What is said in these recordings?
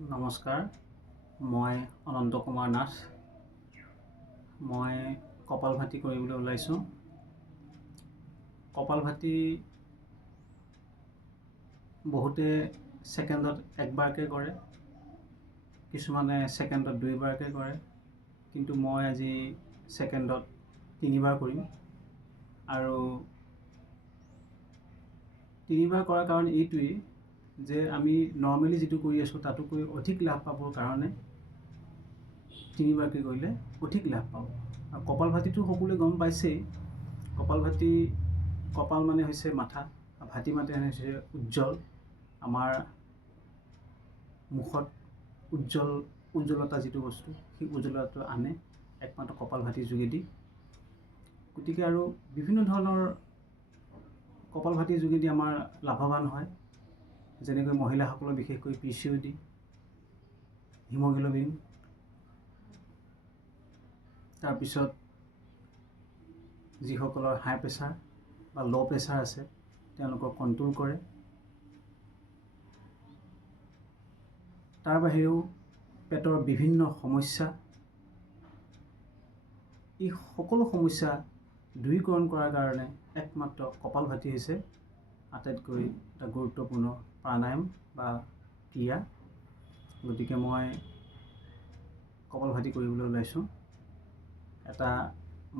নমস্কাৰ, মই অনন্ত কুমাৰ নাথ। মই কপালভাতি কৰিবলৈ ওলাইছোঁ। কপালভাতি বহুতে ছেকেণ্ডত একবাৰকৈ কৰে, কিছুমানে ছেকেণ্ডত দুইবাৰকৈ কৰে, কিন্তু মই আজি ছেকেণ্ডত 3বাৰ কৰিম। আৰু 3বাৰ কৰাৰ কাৰণ এইটোৱেই যে আমি নৰ্মেলি যিটো কৰি আছোঁ তাতোকৈ অধিক লাভ পাবৰ কাৰণে 3বাৰকৈ কৰিলে অধিক লাভ পাব। আৰু কপালভাতিটো সকলোৱে গম পাইছেই। কপাল মানে হৈছে মাথা, ভাতি মানে হৈছে উজ্জ্বল। আমাৰ মুখত উজ্জ্বলতা যিটো বস্তু, সেই উজ্জ্বলতাটো আনে একমাত্ৰ কপালভাতিৰ যোগেদি। গতিকে আৰু বিভিন্ন ধৰণৰ কপালভাতিৰ যোগেদি আমাৰ লাভৱান হয়। যেনেকৈ মহিলাসকলৰ বিশেষকৈ PCOD, হিমগ্ল'বিন, তাৰপিছত যিসকলৰ হাই প্ৰেছাৰ বা ল' প্ৰেছাৰ আছে তেওঁলোকক কণ্ট্ৰল কৰে। তাৰ বাহিৰেও পেটৰ বিভিন্ন সমস্যা, এই সকলো সমস্যা দূৰীকৰণ কৰাৰ কাৰণে একমাত্ৰ কপালভাতি হৈছে আটাইতকৈ এটা গুৰুত্বপূৰ্ণ প্ৰাণায়াম বা ক্ৰিয়া। গতিকে মই কপালভাতি কৰিবলৈ ওলাইছোঁ।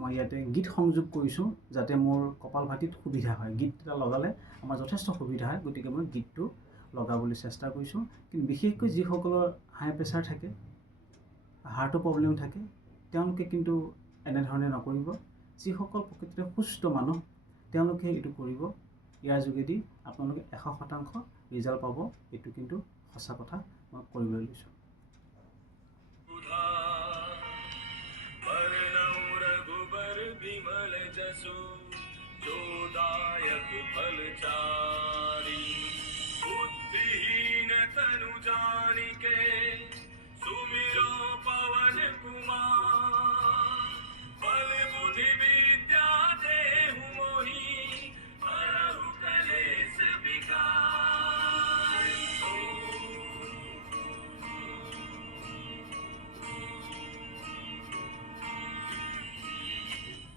মই ইয়াতে গীত সংযোগ কৰিছোঁ যাতে মোৰ কপালভাতিত সুবিধা হয়। গীত এটা লগালে আমাৰ যথেষ্ট সুবিধা হয়, গতিকে মই গীতটো লগাবলৈ চেষ্টা কৰিছোঁ। কিন্তু বিশেষকৈ যিসকলৰ হাই প্ৰেছাৰ থাকে, হাৰ্টৰ প্ৰব্লেম থাকে, তেওঁলোকে কিন্তু এনেধৰণে নকৰিব। যিসকল প্ৰকৃততে সুস্থ মানুহ তেওঁলোকে এইটো কৰিব। ইয়াৰ যোগেদি আপোনালোকে 100% ৰিজাল্ট পাব। এইটো কিন্তু সঁচা কথা মই কৰিবলৈ লৈছোঁ। विमल जसु जोदायक फलचारी बुद्धिहीन तनु जानिके सुमिरो पवन कुमार बल बुद्धि विद्या देहु मोहि हरहु कलेश विकार।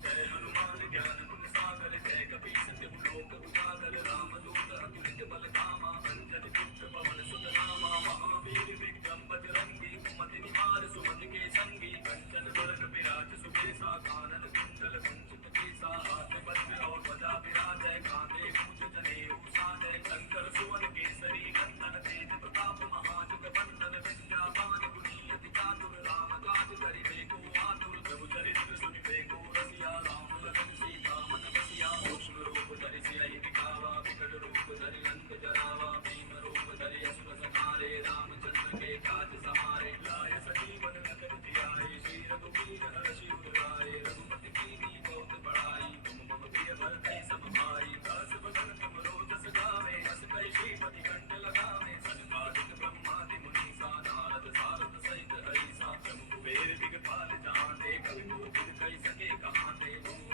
जय हनुमान ज्ञान गुण सागर जय कपी सत्य लोक उजागर रामदूत अतुलित बल धामा अंजन पुत्र पवन सुत नामा महावीर विक्रम बजरंगी कुमति निवार सुमति के संगी कंचन वरण विराज सुबेसा कानन कुंडल कुंचित केसा हाथ वज्र और ध्वजा विराजय कांधे मूंज जनेऊ साजय शंकर सुवन केसरी नंदन तेज प्रताप महाजग वंदन विद्यावान गुणी अति चातुर राम काज करिबे को आतुर प्रभु चरित्र सुनिबे को रसिया राम लखन सीता मन बसिया सूक्ष्म रूप धरि सियहि दिखावा विकट रूप धरि लंक जरावा भीम रूप धरि असुर संहारे रामचंद्र के काज समारे लाय सजीवन लखन जियाए श्री रघुवीर हर्षि उर लाए रघुपति कीन्ही बहुत बड़ाई तुम मम प्रिय भरते सम भाई दास बदन तुम रोजस गावे अस कहि श्रीपति कंठ लगावे सनकादिक ब्रह्मादि मुनीसा नारद सारद सहित हरिसा प्रभु कुबेर दिगपाल जहांते कवि कोकिल कहि सके कहांते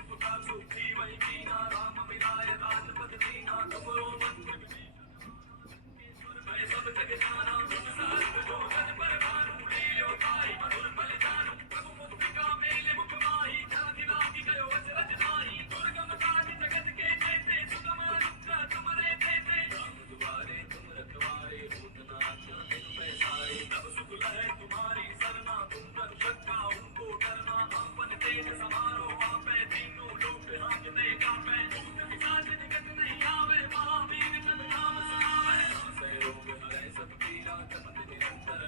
पुकार सुखी वही कीना राम मिलाय राजपद दीना तुमरो मंत्र विभीषण भय सब जग जाना तुम सहस्र जो जन पर भानु लील्यो ताहि मधुर फल जानू प्रभु मुद्रिका मेले मुख माहि जाति लागी गयो अचरज नाहि दुर्गम काज जगत के जेते सुगम अनुग्रह तुमरे देते राम दुआरे तुम रखवारे होत न आज्ञा बिन पैसारे तब सुख लहै तुम्हारी सरना तुम पर शक्का उनको डरना आपन तेज समारो आपै तीनों लोक हांकते कांपै भूत पिशाच निकट नहीं आवे महावीर जन नाम सुनावे नासै रोग हरै सब पीरा जपत निरंतर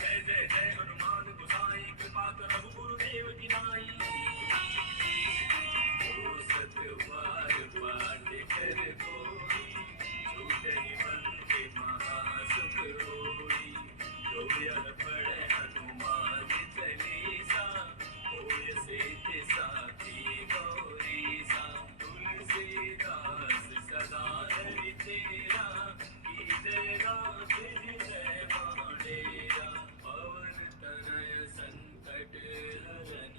जय जय जय हनुमान गोसाई कृपा करहु गुरुदेव की नाई ओ सतवार पाठ कर कोई छूटहि बंदे महासुख होई जो यह पढ़े हनुमान चालीसा होय सिद्धि साखी गौरीसा तुलसीदास सदा हरि तेरा कीजेगा जय माडेरा पवन तनय संकट हरन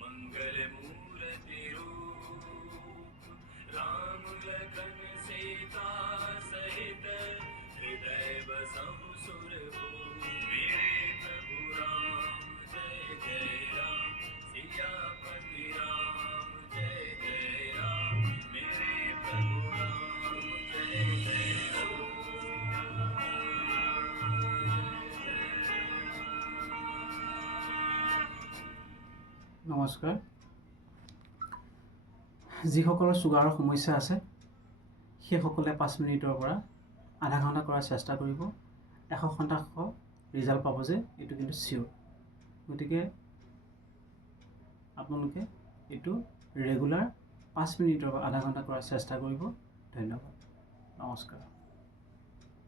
मंगल मूर्ति रूप राम लखन सीता सहित हृदय बसहु सुरभूप मेरे प्रभु राम जय जय राम सियापति राम जय जय राम मेरे प्रभु राम जय जय নমস্কাৰ। যিসকলৰ ছুগাৰৰ সমস্যা আছে সেইসকলে 5 মিনিটৰ পৰা আধা ঘণ্টা কৰাৰ চেষ্টা কৰিব। 100% ৰিজাল্ট পাব যে এইটো কিন্তু চিয়'ৰ। গতিকে আপোনালোকে এইটো ৰেগুলাৰ 5 মিনিটৰ পৰা আধা ঘণ্টা কৰাৰ চেষ্টা কৰিব। ধন্যবাদ, নমস্কাৰ।